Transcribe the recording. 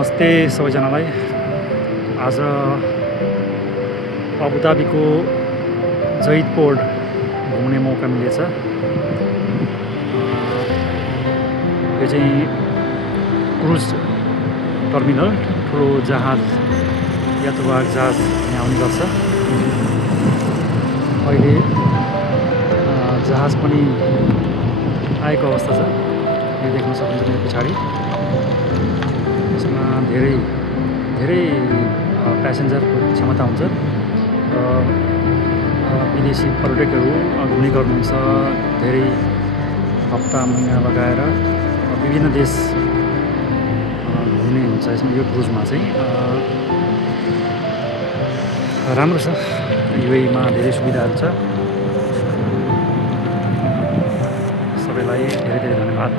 नमस्ते सबैजनालाई। आज अबुधाबीको जहिद पोर्ट घुम्ने मौका मिलेछ। यो चाहिँ क्रुज टर्मिनल, ठुलो जहाज यात्रुवाहक जहाज यहाँ आउने गर्छ। अहिले जहाज पनि आएको अवस्था छ, यो देख्न सक्नुहुन्छ मेरो पछाडि। यसमा धेरै प्यासेन्जरको क्षमता हुन्छ र विदेशी पर्यटकहरू घुम्ने गर्नुहुन्छ। धेरै हप्ता महिना लगाएर विभिन्न देश घुम्ने हुन्छ यसमा। यो क्रुजमा चाहिँ राम्रो छ। युएईमा धेरै सुविधाहरू छ। सबैलाई धेरै धन्यवाद।